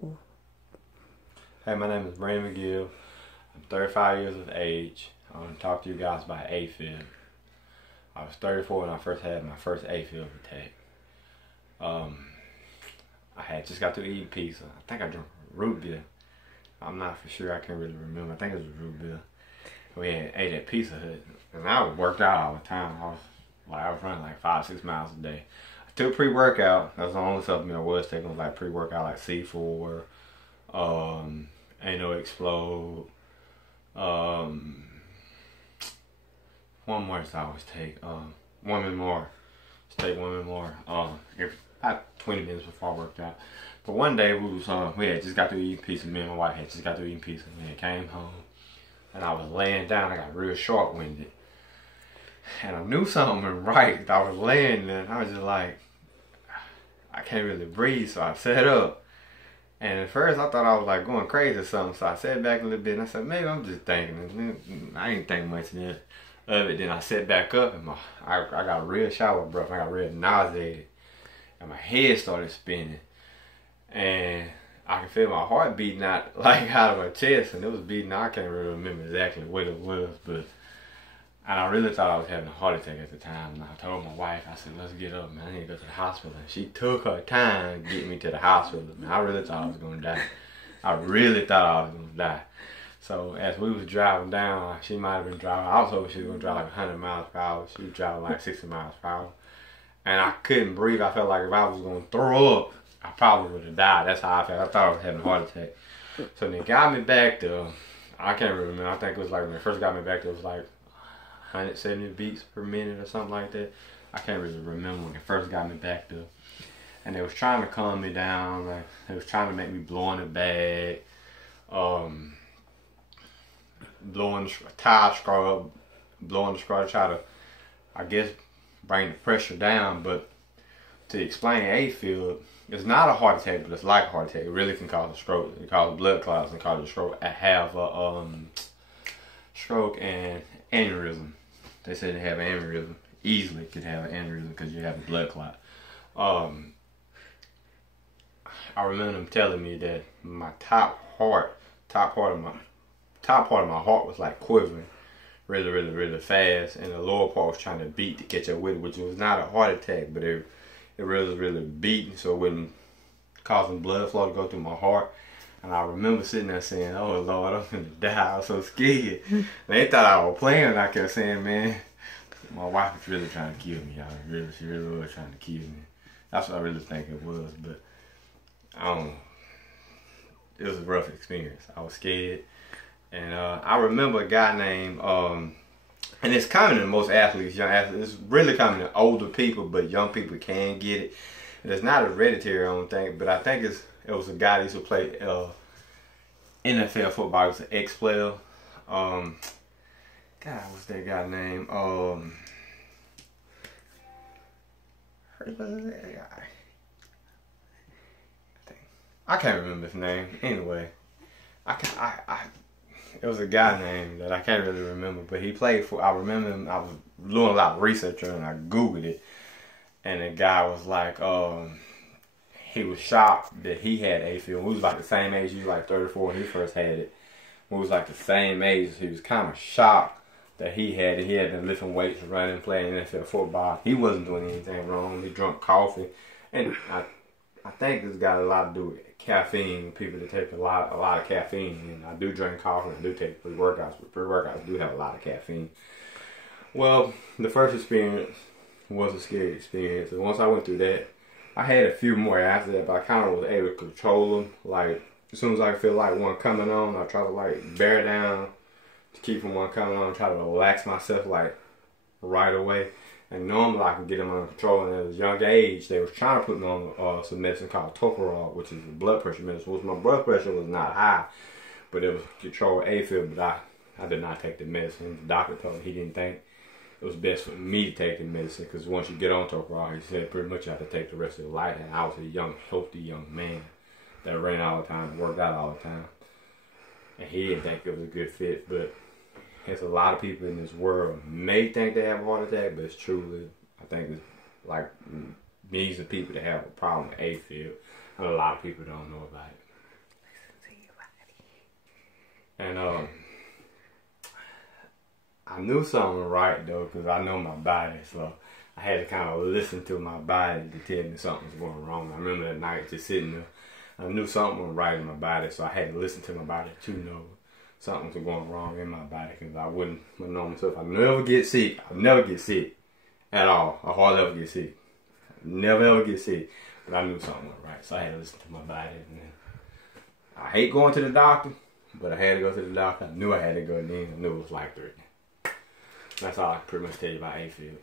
Hey, my name is Brandon McGill. I'm 35 years of age. I want to talk to you guys about AFib. I was 34 when I first had my first AFib attack. I had just got through eating pizza. I think I drank root beer. I'm not for sure. I can't really remember. I think it was root beer. We had ate at Pizza Hut, and I worked out all the time. I was running like 5-6 miles a day. I took pre-workout. That's the only supplement I was taking was like pre-workout, like C4, Anal Explode. One more I always take. Women More. Just take Women More. About 20 minutes before I worked out. But one day we had just got through eating pizza. Me and my wife had just got through eating pizza. We had came home, and I was laying down. I got real short-winded, and I knew something was right. I was laying there, and I was just like, I can't really breathe. So I sat up, and at first I thought I was like going crazy or something. So I sat back a little bit, and I said, maybe I'm just thinking. I ain't think much of it. Then I sat back up, and I got real shower breath. I got real nauseated, and my head started spinning. And I can feel my heart beating out, like out of my chest, and it was beating out. I can't really remember exactly what it was, and I really thought I was having a heart attack at the time. And I told my wife, I said, let's get up, man, I need to go to the hospital. And she took her time to get me to the hospital. Man, I really thought I was going to die. I really thought I was going to die. So as we was driving down, she might have been driving, I was hoping she was going to drive like 100 miles per hour. She was driving like 60 miles per hour. And I couldn't breathe. I felt like if I was going to throw up, I probably would have died. That's how I felt. I thought I was having a heart attack. So they got me back there. I can't really remember. I think it was like when they first got me back there, it was like 170 beats per minute or something like that. I can't really remember when they first got me back there. And they was trying to calm me down. Like, they was trying to make me blow in the bag, blowing the tire scrub, blowing the scrub, try to, I guess, bring the pressure down. But to explain AFib, it's not a heart attack, but it's like a heart attack. It really can cause a stroke. It causes blood clots and cause a stroke. I have a stroke and aneurysm. They say they have an aneurysm. Easily could have an aneurysm because you have a blood clot. I remember them telling me that my top part of my heart was like quivering really, really, really fast, and the lower part was trying to beat to catch up with it, which was not a heart attack, but it really, really beating, so it wasn't causing blood flow to go through my heart. And I remember sitting there saying, oh Lord, I'm gonna die. I was so scared. And they thought I was playing, and I kept saying, man, my wife was really trying to kill me, y'all. She really was trying to kill me. That's what I really think it was, but I don't know. It was a rough experience. I was scared. And I remember a guy named, and it's common in most athletes, young athletes. It's really common in older people, but young people can get it. And it's not hereditary, I don't think, but I think it was a guy that used to play NFL football. He was an ex-player. God, what's that guy's name? I can't remember his name. Anyway, it was a guy named that I can't really remember, but he played for, I remember him, I was doing a lot of research and I Googled it, and the guy was like, he was shocked that he had AFib. We was like the same age, he was like 34 when he first had it. We was like the same age, so he was kind of shocked that he had it. He had been lifting weights, running, playing NFL football. He wasn't doing anything wrong. He drank coffee, and I think this got a lot to do with caffeine. People that take a lot of caffeine, and I do drink coffee and I do take pre-workouts, but pre-workouts do have a lot of caffeine. Well, the first experience was a scary experience, and once I went through that, I had a few more after that, but I kind of was able to control them. Like, as soon as I feel like one coming on, I try to like bear down to keep from one coming on, try to relax myself like right away. And normally I can get them under control. And at a young age, they was trying to put me on some medicine called topiral, which is a blood pressure medicine. Which my blood pressure was not high, but it was controlled AFib. But I did not take the medicine. The doctor told me he didn't think it was best for me to take the medicine, because once you get on topiral, he said pretty much you have to take the rest of your life. And I was a young, healthy young man that ran all the time and worked out all the time, and he didn't think it was a good fit. But there's a lot of people in this world may think they have a heart attack, but it's truly, I think it's like millions of people that have a problem with AFib, and a lot of people don't know about it. And I knew something was right though, because I know my body, so I had to kind of listen to my body to tell me something was going wrong. I remember that night just sitting there. I knew something was right in my body, so I had to listen to my body to know something was going wrong in my body, because I wouldn't know myself. I never get sick. I never get sick at all. I hardly ever get sick. Never ever get sick. But I knew something was right, so I had to listen to my body. And I hate going to the doctor, but I had to go to the doctor. I knew I had to go then. I knew it was like 3. That's all I can pretty much tell you about AFib.